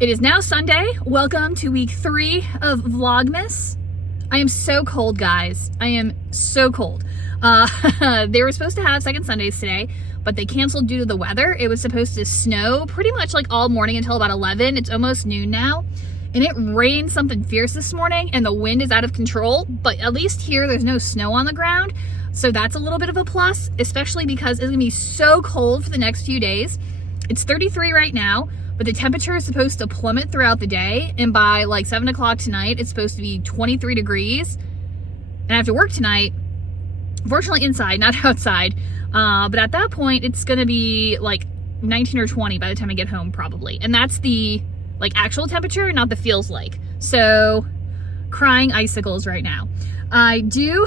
It is now Sunday. Welcome to week 3 of Vlogmas. I am so cold, guys. I am so cold. They were supposed to have second Sundays today, but they canceled due to the weather. It was supposed to snow pretty much like all morning until about 11. It's almost noon now. And it rained something fierce this morning and the wind is out of control, but at least here there's no snow on the ground. So that's a little bit of a plus, especially because it's gonna be so cold for the next few days. It's 33 right now, but the temperature is supposed to plummet throughout the day. And by like 7 o'clock tonight, it's supposed to be 23 degrees. And I have to work tonight, fortunately inside, not outside. But at that point, it's gonna be like 19 or 20 by the time I get home probably. And that's the like actual temperature, not the feels like. So crying icicles right now. I do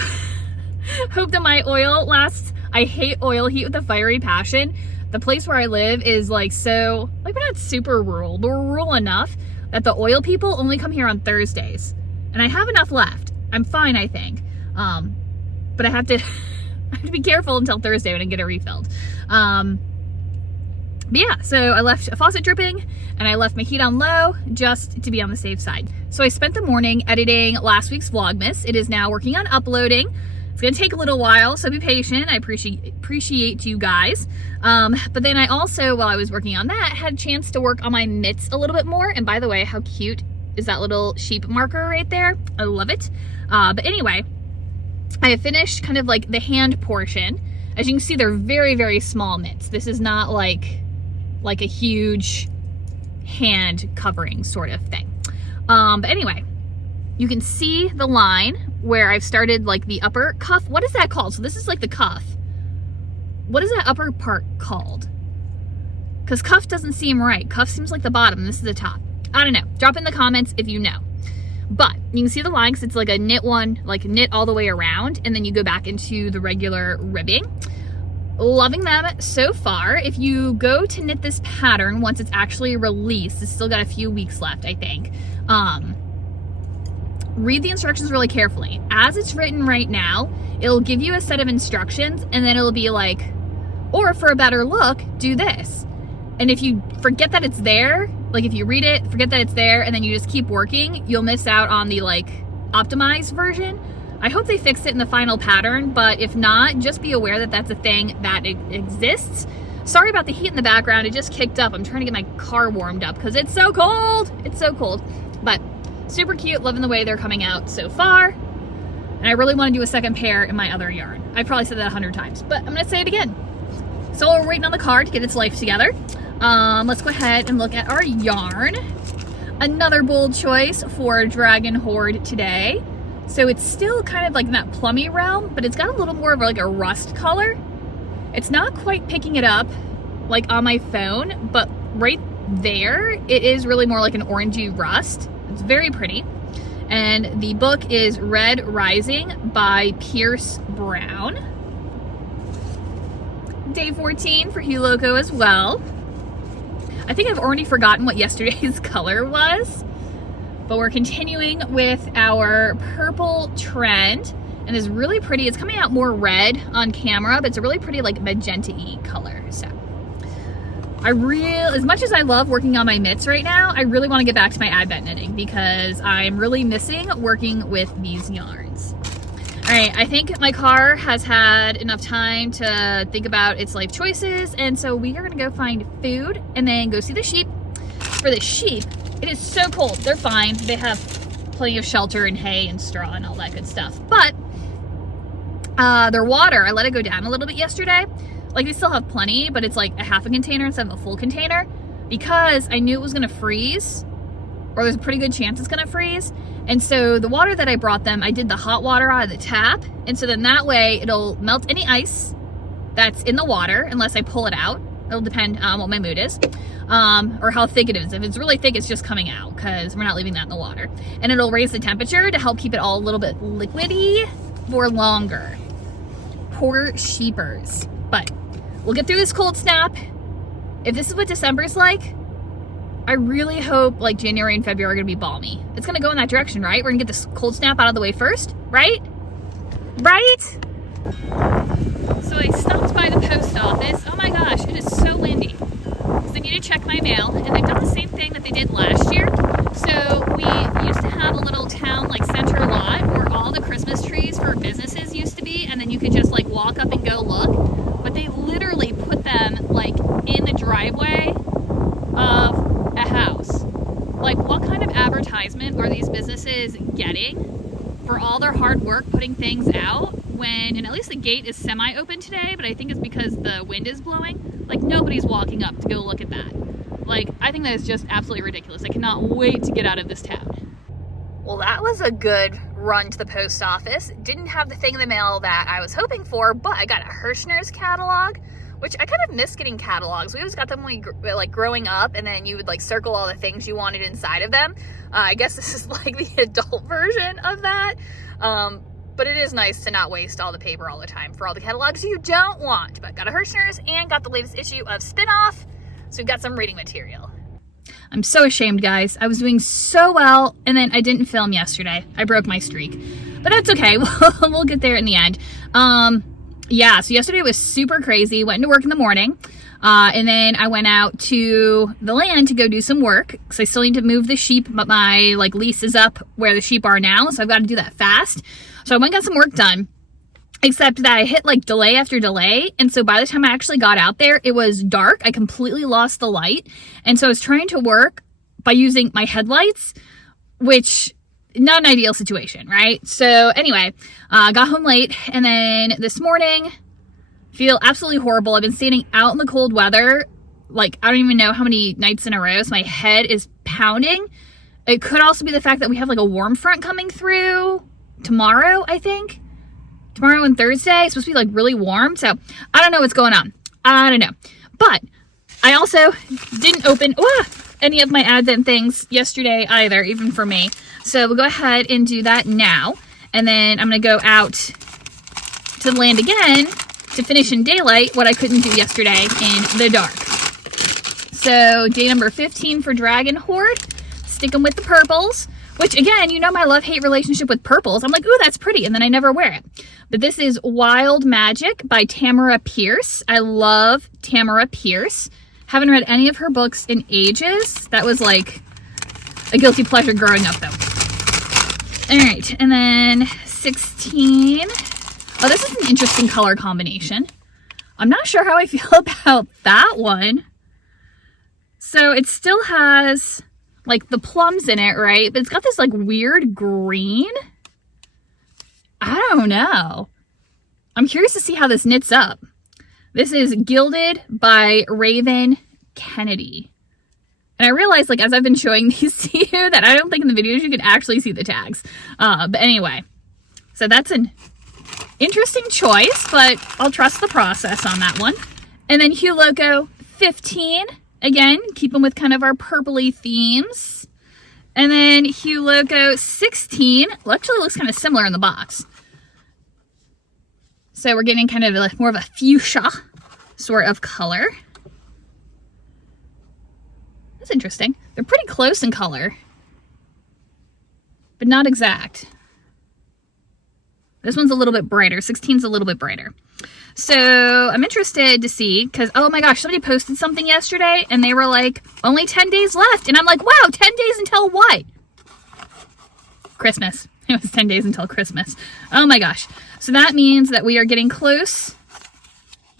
hope that my oil lasts. I hate oil heat with a fiery passion. The place where I live is like so, like we're not super rural, but we're rural enough that the oil people only come here on Thursdays. And I have enough left. I'm fine, I think. But I have to be careful until Thursday when I get it refilled. But yeah, so I left a faucet dripping and I left my heat on low just to be on the safe side. So I spent the morning editing last week's Vlogmas. It is now working on uploading. It's gonna take a little while, so be patient. I appreciate you guys. But then I also, while I was working on that, had a chance to work on my mitts a little bit more. And by the way, how cute is that little sheep marker right there? I love it. But anyway, I have finished kind of like the hand portion. As you can see, they're very, very small mitts. This is not like a huge hand covering sort of thing. But anyway, you can see the line where I've started like the upper cuff. What is that called? So this is like the cuff. What is that upper part called? Because cuff doesn't seem right. Cuff seems like the bottom. This is the top. I don't know. Drop in the comments if you know. But you can see the line because it's like a knit one, like knit all the way around. And then you go back into the regular ribbing. Loving them so far. If you go to knit this pattern once it's actually released, it's still got a few weeks left, I think. Read the instructions really carefully. As it's written right now, it'll give you a set of instructions and then it'll be like, or for a better look, do this. And if you forget that it's there, like if you read it, forget that it's there, and then you just keep working, you'll miss out on the like optimized version. I hope they fixed it in the final pattern, but if not, just be aware that that's a thing that exists. Sorry about the heat in the background. It just kicked up. I'm trying to get my car warmed up because it's so cold. It's so cold, but super cute. Loving the way they're coming out so far. And I really want to do a second pair in my other yarn. I probably said that 100 times, but I'm going to say it again. So we're waiting on the card to get its life together. Let's go ahead and look at our yarn. Another bold choice for Dragon Horde today. So it's still kind of like in that plummy realm, but it's got a little more of like a rust color. It's not quite picking it up like on my phone, but right there, it is really more like an orangey rust. It's very pretty. And the book is Red Rising by Pierce Brown. Day 14 for Hugh Loco as well. I think I've already forgotten what yesterday's color was, but we're continuing with our purple trend, and it's really pretty. It's coming out more red on camera, but it's a really pretty like magenta-y color. So as much as I love working on my mitts right now, I really want to get back to my advent knitting because I'm really missing working with these yarns. All right, I think my car has had enough time to think about its life choices, and so we are gonna go find food and then go see the sheep. For the sheep, it is so cold. They're fine. They have plenty of shelter and hay and straw and all that good stuff. But their water, I let it go down a little bit yesterday. Like they still have plenty, but it's like a half a container instead of a full container because I knew it was gonna freeze, or there's a pretty good chance it's gonna freeze. And so the water that I brought them, I did the hot water out of the tap. And so then that way it'll melt any ice that's in the water unless I pull it out. It'll depend on what my mood is, or how thick it is. If it's really thick, it's just coming out because we're not leaving that in the water. And it'll raise the temperature to help keep it all a little bit liquidy for longer. Poor sheepers. But we'll get through this cold snap. If this is what December's like, I really hope like January and February are gonna be balmy. It's gonna go in that direction, right? We're gonna get this cold snap out of the way first, right? Right? So I stopped by the post office. Oh my gosh, it is so windy. So I need to check my mail, and they've done the same thing that they did last is getting for all their hard work putting things out when, and at least the gate is semi-open today, but I think it's because the wind is blowing. Like, nobody's walking up to go look at that. Like, I think that is just absolutely ridiculous. I cannot wait to get out of this town. Well, that was a good run to the post office. Didn't have the thing in the mail that I was hoping for, but I got a Hirschner's catalog, which I kind of miss getting catalogs. We always got them when we, like, growing up, and then you would like circle all the things you wanted inside of them. I guess this is like the adult version of that. But it is nice to not waste all the paper all the time for all the catalogs you don't want. But got a Hirschner's and got the latest issue of Spin-Off, so we've got some reading material. I'm so ashamed, guys. I was doing so well, and then I didn't film yesterday. I broke my streak. But that's okay. We'll get there in the end. Yeah, so yesterday was super crazy. Went into work in the morning, and then I went out to the land to go do some work, because I still need to move the sheep, but my like lease is up where the sheep are now, so I've got to do that fast. So I went and got some work done, except that I hit like delay after delay, and so by the time I actually got out there, it was dark. I completely lost the light, and so I was trying to work by using my headlights, which not an ideal situation, right? So anyway, got home late, and then this morning, feel absolutely horrible. I've been standing out in the cold weather, like I don't even know how many nights in a row, so my head is pounding. It could also be the fact that we have like a warm front coming through tomorrow, I think. Tomorrow and Thursday, it's supposed to be like really warm, so I don't know what's going on. I don't know. But I also didn't open any of my Advent things yesterday either, even for me. So we'll go ahead and do that now. And then I'm going to go out to the land again to finish in daylight what I couldn't do yesterday in the dark. So day number 15 for Dragon Horde. Sticking with the purples, which again, you know my love-hate relationship with purples. I'm like, ooh, that's pretty, and then I never wear it. But this is Wild Magic by Tamara Pierce. I love Tamara Pierce. Haven't read any of her books in ages. That was like a guilty pleasure growing up, though. All right, and then 16. Oh, this is an interesting color combination. I'm not sure how I feel about that one. So it still has like the plums in it, right? But it's got this like weird green. I don't know. I'm curious to see how this knits up. This is Gilded by Raven Kennedy. And I realized, like, as I've been showing these to you, that I don't think in the videos you could actually see the tags. But anyway, so that's an interesting choice, but I'll trust the process on that one. And then Hue Loco 15. Again, keeping with kind of our purpley themes. And then Hue Loco 16. Well, actually looks kind of similar in the box. So we're getting kind of like more of a fuchsia sort of color. That's interesting. They're pretty close in color, but not exact. This one's a little bit brighter. 16's a little bit brighter. So I'm interested to see, because, oh my gosh, somebody posted something yesterday and they were like, only 10 days left. And I'm like, wow, 10 days until what? Christmas. It was 10 days until Christmas. Oh my gosh. So that means that we are getting close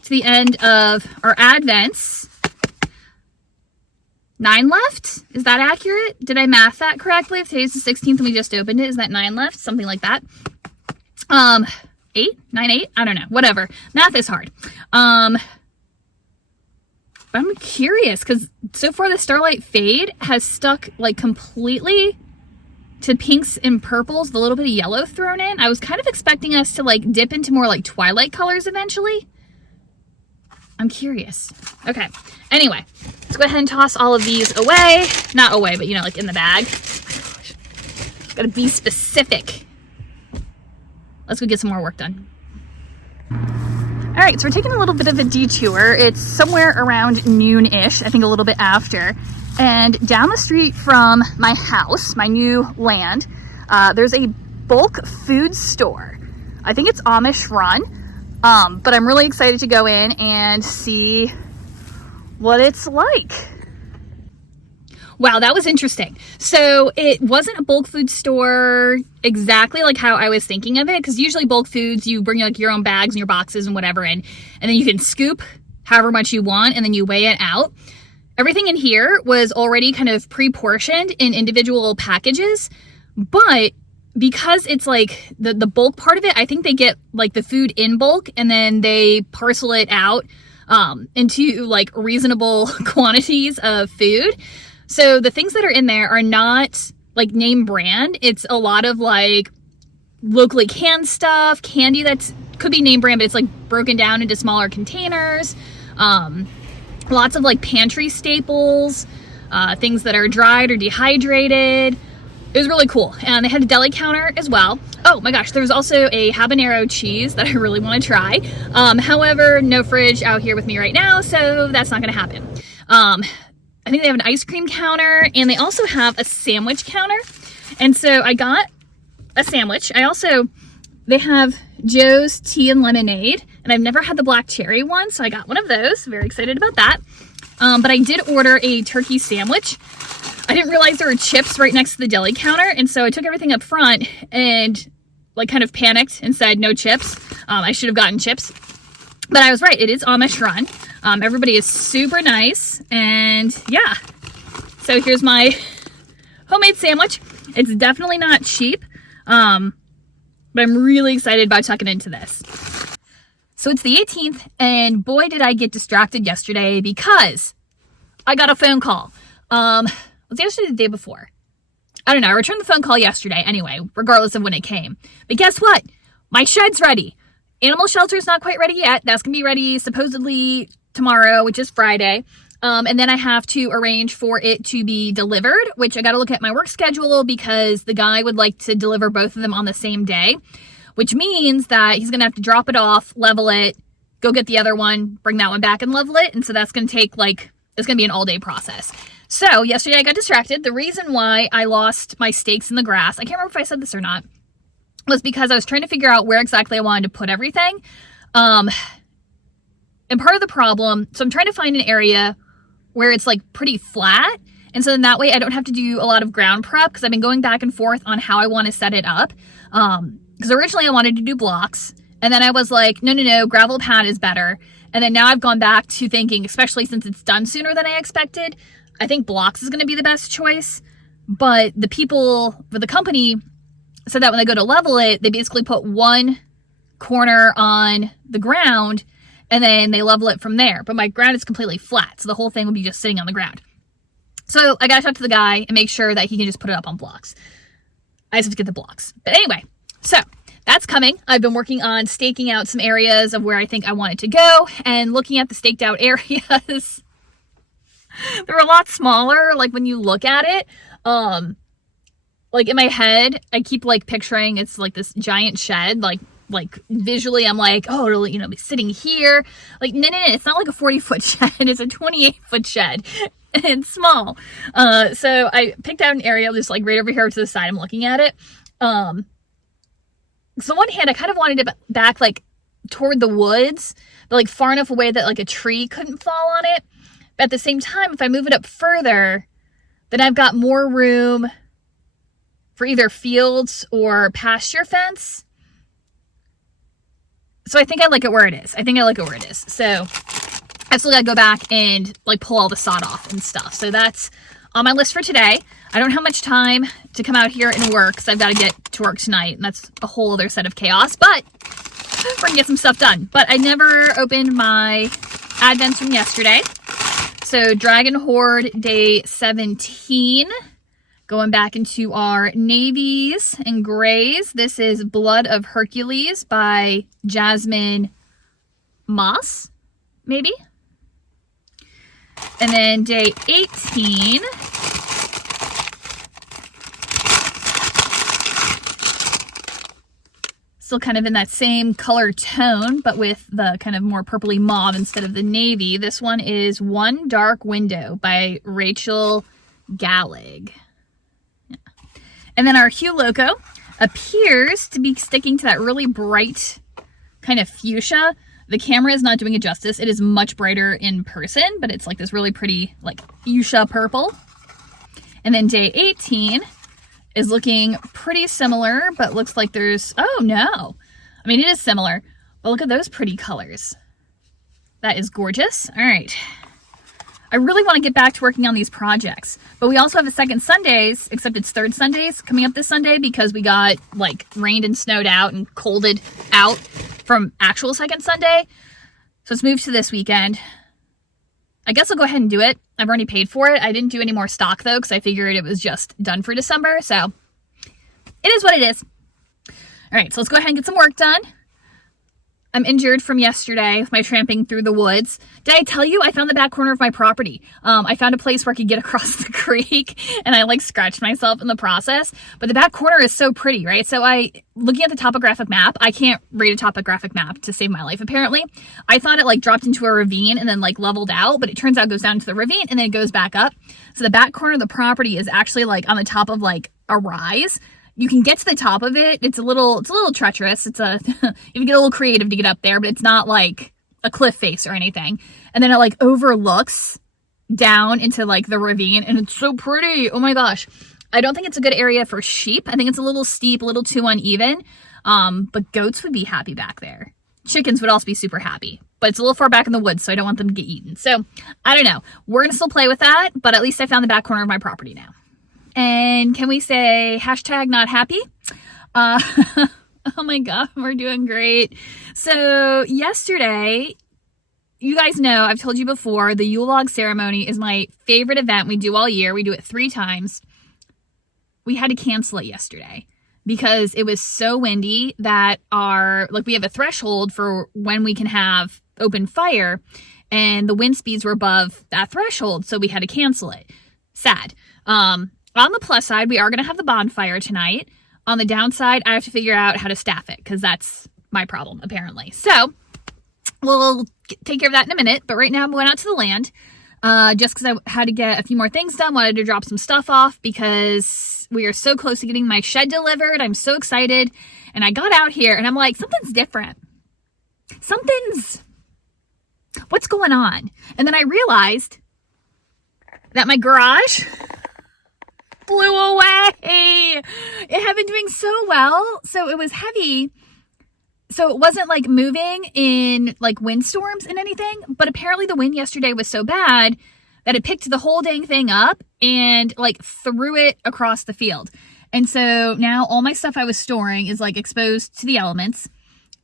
to the end of our Advents. 9 left? Is that accurate? Did I math that correctly? If today's the 16th and we just opened it, is that 9 left? Something like that. 8? 9, 8? I don't know. Whatever. Math is hard. But I'm curious, because so far the Starlight Fade has stuck like completely to pinks and purples, the little bit of yellow thrown in. I was kind of expecting us to like dip into more like twilight colors eventually. I'm curious. Okay. Anyway, let's go ahead and toss all of these away. Not away, but you know, like in the bag. Gotta be specific. Let's go get some more work done. All right, so we're taking a little bit of a detour. It's somewhere around noon-ish, I think a little bit after. And down the street from my house, my new land, there's a bulk food store. I think it's Amish run, but I'm really excited to go in and see what it's like. Wow, that was interesting. So it wasn't a bulk food store exactly like how I was thinking of it, because usually bulk foods, you bring like your own bags and your boxes and whatever in, and then you can scoop however much you want and then you weigh it out. Everything in here was already kind of pre-portioned in individual packages, but because it's like the bulk part of it, I think they get like the food in bulk and then they parcel it out into like reasonable quantities of food. So the things that are in there are not like name brand. It's a lot of like locally canned stuff, candy that could be name brand, but it's like broken down into smaller containers. Lots of like pantry staples, things that are dried or dehydrated. It was really cool. And they had a deli counter as well. Oh my gosh, there was also a habanero cheese that I really want to try. However, no fridge out here with me right now, so that's not going to happen. I think they have an ice cream counter, and they also have a sandwich counter. And so I got a sandwich. They have Joe's tea and lemonade, and I've never had the black cherry one, so I got one of those. Very excited about that. But I did order a turkey sandwich. I didn't realize there were chips right next to the deli counter, and so I took everything up front and like kind of panicked and said no chips. I should have gotten chips, but I was right. It is Amish run. Everybody is super nice, and yeah. So here's my homemade sandwich. It's definitely not cheap, but I'm really excited about tucking into this. So it's the 18th, and boy did I get distracted yesterday because I got a phone call. Was it yesterday or the day before? I don't know. I returned the phone call yesterday anyway, regardless of when it came. But guess what? My shed's ready. Animal shelter's not quite ready yet. That's going to be ready supposedly tomorrow, which is Friday. And then I have to arrange for it to be delivered, which I got to look at my work schedule because the guy would like to deliver both of them on the same day, which means that he's going to have to drop it off, level it, go get the other one, bring that one back and level it. And so that's going to take it's going to be an all day process. So yesterday I got distracted. The reason why I lost my stakes in the grass, I can't remember if I said this or not, was because I was trying to figure out where exactly I wanted to put everything. And part of the problem, so I'm trying to find an area where it's like pretty flat. And so then that way I don't have to do a lot of ground prep because I've been going back and forth on how I want to set it up. Because originally I wanted to do blocks. And then I was like, no, gravel pad is better. And then now I've gone back to thinking, especially since it's done sooner than I expected, I think blocks is going to be the best choice. But the people for the company said that when they go to level it, they basically put one corner on the ground and then they level it from there. But my ground is completely flat, so the whole thing would be just sitting on the ground. So I got to talk to the guy and make sure that he can just put it up on blocks. I just have to get the blocks. But anyway, so that's coming. I've been working on staking out some areas of where I think I want it to go and looking at the staked out areas. They're a lot smaller, like when you look at it. Like in my head, I keep like picturing it's like this giant shed, like visually I'm like, oh, it'll, be sitting here. Like, no, it's not like a 40-foot shed. It's a 28-foot shed. And it's small. So I picked out an area just like right over here to the side. I'm looking at it. So on one hand, I kind of wanted it back like toward the woods, but like far enough away that like a tree couldn't fall on it. But at the same time, if I move it up further, then I've got more room for either fields or pasture fence. So I think I like it where it is. So I still gotta go back and like pull all the sod off and stuff. So that's on my list for today. I don't have much time to come out here and work because I've got to get to work tonight, and that's a whole other set of chaos, but we're gonna get some stuff done. But I never opened my advents from yesterday. So Dragon Horde day 17. Going back into our navies and grays. This is Blood of Hercules by Jasmine Moss, maybe? And then day 18. Still kind of in that same color tone, but with the kind of more purpley mauve instead of the navy. This one is One Dark Window by Rachel Gallig. And then our Hue Loco appears to be sticking to that really bright kind of fuchsia. The camera is not doing it justice. It is much brighter in person, but it's like this really pretty like fuchsia purple. And then day 18 is looking pretty similar, but looks like there's, oh no. I mean, it is similar, but look at those pretty colors. That is gorgeous. All right. I really want to get back to working on these projects. But we also have a second Sundays, except it's third Sundays coming up this Sunday because we got like rained and snowed out and colded out from actual second Sunday. So it's moved to this weekend. I guess I'll go ahead and do it. I've already paid for it. I didn't do any more stock though because I figured it was just done for December. So it is what it is. All right, so let's go ahead and get some work done. I'm injured from yesterday with my tramping through the woods. Did I tell you I found the back corner of my property? I found a place where I could get across the creek and I like scratched myself in the process. But the back corner is so pretty, right? So looking at the topographic map, I can't read a topographic map to save my life apparently. I thought it like dropped into a ravine and then like leveled out, but it turns out it goes down to the ravine and then it goes back up. So the back corner of the property is actually like on the top of like a rise. You can get to the top of it. It's a little treacherous. You can get a little creative to get up there, but it's not like a cliff face or anything. And then it like overlooks down into like the ravine and it's so pretty. Oh my gosh. I don't think it's a good area for sheep. I think it's a little steep, a little too uneven. But goats would be happy back there. Chickens would also be super happy, but it's a little far back in the woods, so I don't want them to get eaten. So I don't know. We're going to still play with that, but at least I found the back corner of my property now. And can we say hashtag not happy? Oh my God, we're doing great. So yesterday, you guys know, I've told you before, the Yule log ceremony is my favorite event we do all year. We do it 3 times. We had to cancel it yesterday because it was so windy that we have a threshold for when we can have open fire and the wind speeds were above that threshold. So we had to cancel it. Sad. On the plus side, we are going to have the bonfire tonight. On the downside, I have to figure out how to staff it because that's my problem, apparently. So we'll take care of that in a minute. But right now, I'm going out to the land just because I had to get a few more things done. Wanted to drop some stuff off because we are so close to getting my shed delivered. I'm so excited. And I got out here and I'm like, something's different. What's going on? And then I realized that my garage blew away. It had been doing so well. So it was heavy. So it wasn't like moving in like windstorms and anything. But apparently the wind yesterday was so bad that it picked the whole dang thing up and like threw it across the field. And so now all my stuff I was storing is like exposed to the elements.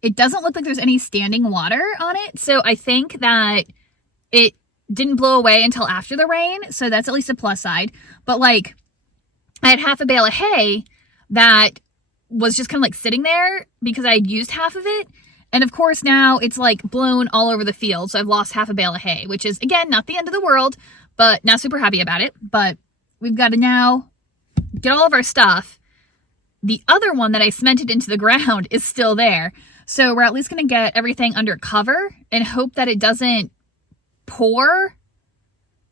It doesn't look like there's any standing water on it. So I think that it didn't blow away until after the rain. So that's at least a plus side. But like, I had half a bale of hay that was just kind of like sitting there because I had used half of it. And of course now it's like blown all over the field. So I've lost half a bale of hay, which is again, not the end of the world, but not super happy about it. But we've got to now get all of our stuff. The other one that I cemented into the ground is still there. So we're at least going to get everything under cover and hope that it doesn't pour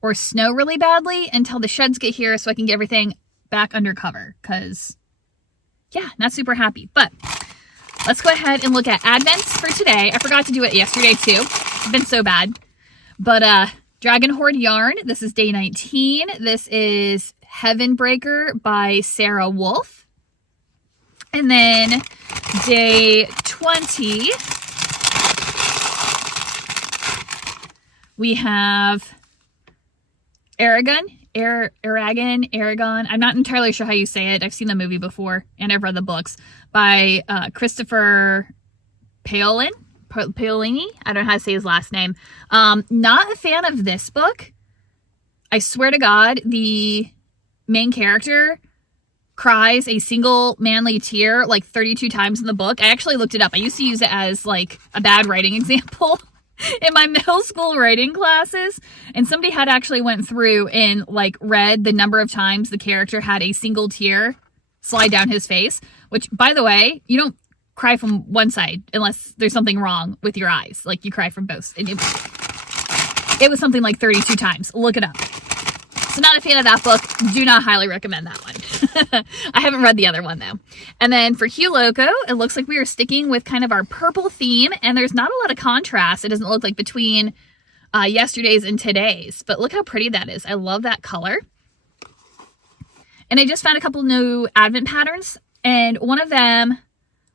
or snow really badly until the sheds get here so I can get everything back under cover because yeah, not super happy. But let's go ahead and look at advents for today. I forgot to do it yesterday too. It's been so bad. But Dragon Horde yarn. This is day 19. This is Heaven Breaker by Sarah Wolf. And then day 20 we have Aragon. I'm not entirely sure how you say it. I've seen the movie before and I've read the books by Christopher Paolini. I don't know how to say his last name. Not a fan of this book. I swear to God, the main character cries a single manly tear like 32 times in the book. I actually looked it up. I used to use it as like a bad writing example in my middle school writing classes, and somebody had actually went through and like read the number of times the character had a single tear slide down his face, which by the way, you don't cry from one side unless there's something wrong with your eyes. Like you cry from both. And it was something like 32 times. Look it up. So not a fan of that book. Do not highly recommend that one. I haven't read the other one though. And then for Hugh Loco, it looks like we are sticking with kind of our purple theme, and there's not a lot of contrast. It doesn't look like between yesterday's and today's, but look how pretty that is. I love that color. And I just found a couple new advent patterns, and one of them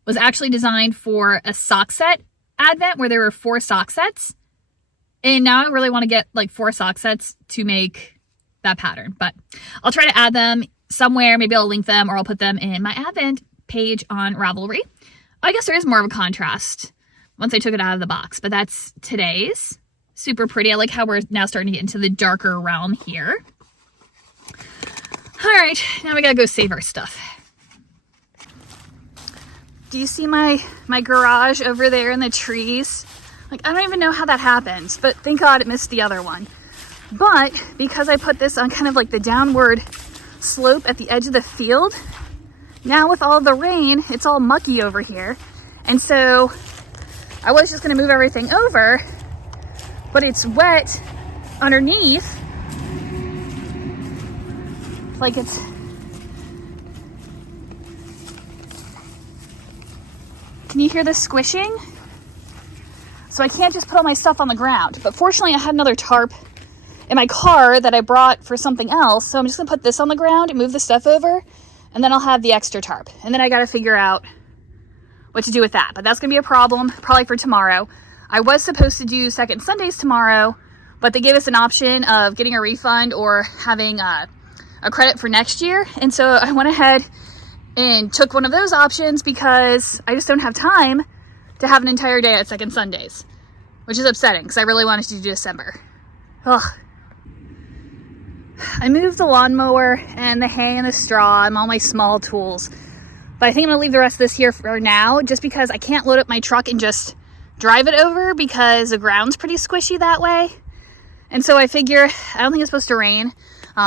was actually designed for a sock set advent where there were 4 sock sets. And now I really want to get like 4 sock sets to make that pattern. But I'll try to add them somewhere. Maybe I'll link them or I'll put them in my Advent page on Ravelry. I guess there is more of a contrast once I took it out of the box. But that's today's. Super pretty. I like how we're now starting to get into the darker realm here. All right, now we gotta go save our stuff. Do you see my garage over there in the trees? Like, I don't even know how that happens, but thank God it missed the other one. But because I put this on kind of like the downward slope at the edge of the field, now with all the rain, it's all mucky over here. And so I was just gonna move everything over, but it's wet underneath. Like it's, can you hear the squishing? So I can't just put all my stuff on the ground. But fortunately I had another tarp in my car that I brought for something else. So I'm just gonna put this on the ground and move the stuff over, and then I'll have the extra tarp. And then I gotta figure out what to do with that. But that's gonna be a problem probably for tomorrow. I was supposed to do second Sundays tomorrow, but they gave us an option of getting a refund or having a credit for next year. And so I went ahead and took one of those options because I just don't have time to have an entire day at second Sundays, which is upsetting because I really wanted to do December. Ugh. I moved the lawnmower and the hay and the straw and all my small tools, but I think I'm gonna leave the rest of this here for now just because I can't load up my truck and just drive it over because the ground's pretty squishy that way. And so I figure, I don't think it's supposed to rain,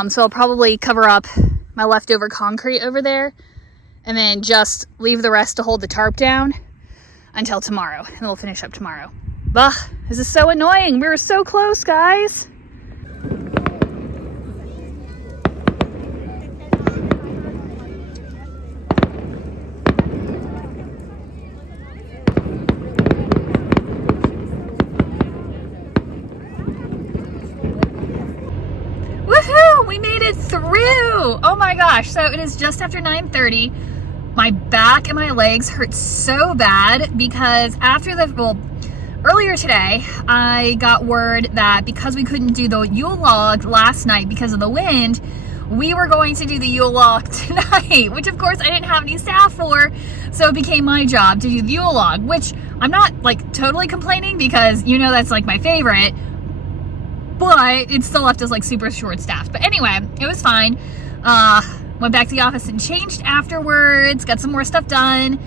so I'll probably cover up my leftover concrete over there and then just leave the rest to hold the tarp down until tomorrow, and we'll finish up tomorrow. Ugh, this is so annoying. We were so close, guys. Woohoo! We made it through! Oh my gosh, so it is just after 9:30. My back and my legs hurt so bad because earlier today, I got word that because we couldn't do the Yule log last night because of the wind, we were going to do the Yule log tonight, which of course I didn't have any staff for, so it became my job to do the Yule log, which I'm not like totally complaining because you know that's like my favorite, but it still left us like super short staffed. But anyway, it was fine. Went back to the office and changed afterwards, got some more stuff done.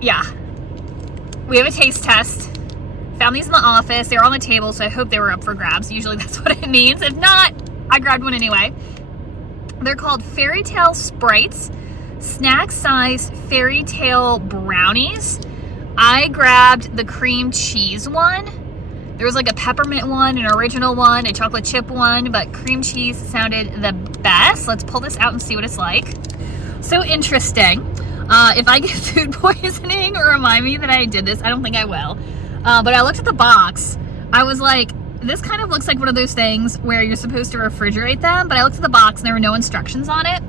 Yeah. We have a taste test. Found these in the office. They were on the table, so I hope they were up for grabs. Usually that's what it means. If not, I grabbed one anyway. They're called Fairy Tale Sprites, snack size fairy tale brownies. I grabbed the cream cheese one. There was like a peppermint one, an original one, a chocolate chip one, but cream cheese sounded the best. Let's pull this out and see what it's like. So interesting. If I get food poisoning or remind me that I did this, I don't think I will. But I looked at the box. I was like, this kind of looks like one of those things where you're supposed to refrigerate them, but I looked at the box and there were no instructions on it.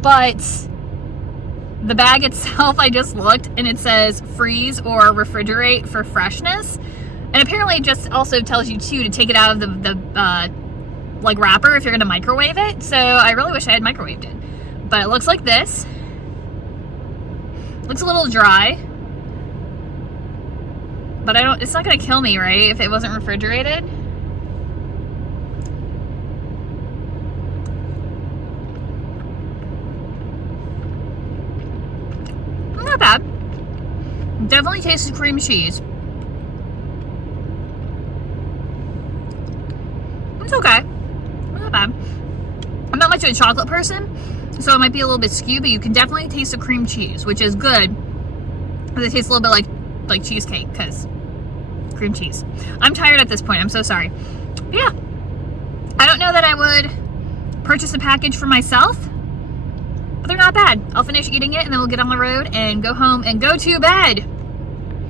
But the bag itself, I just looked and it says freeze or refrigerate for freshness. And apparently it just also tells you too to take it out of the like wrapper if you're gonna microwave it. So I really wish I had microwaved it. But it looks like this. Looks a little dry. But it's not gonna kill me, right? If it wasn't refrigerated. Not bad. Definitely tastes cream cheese. It's okay. Not bad. I'm not much of a chocolate person, so it might be a little bit skewed, but you can definitely taste the cream cheese, which is good. Because it tastes a little bit like cheesecake, because cream cheese. I'm tired at this point. I'm so sorry. But yeah. I don't know that I would purchase a package for myself, but they're not bad. I'll finish eating it, and then we'll get on the road and go home and go to bed.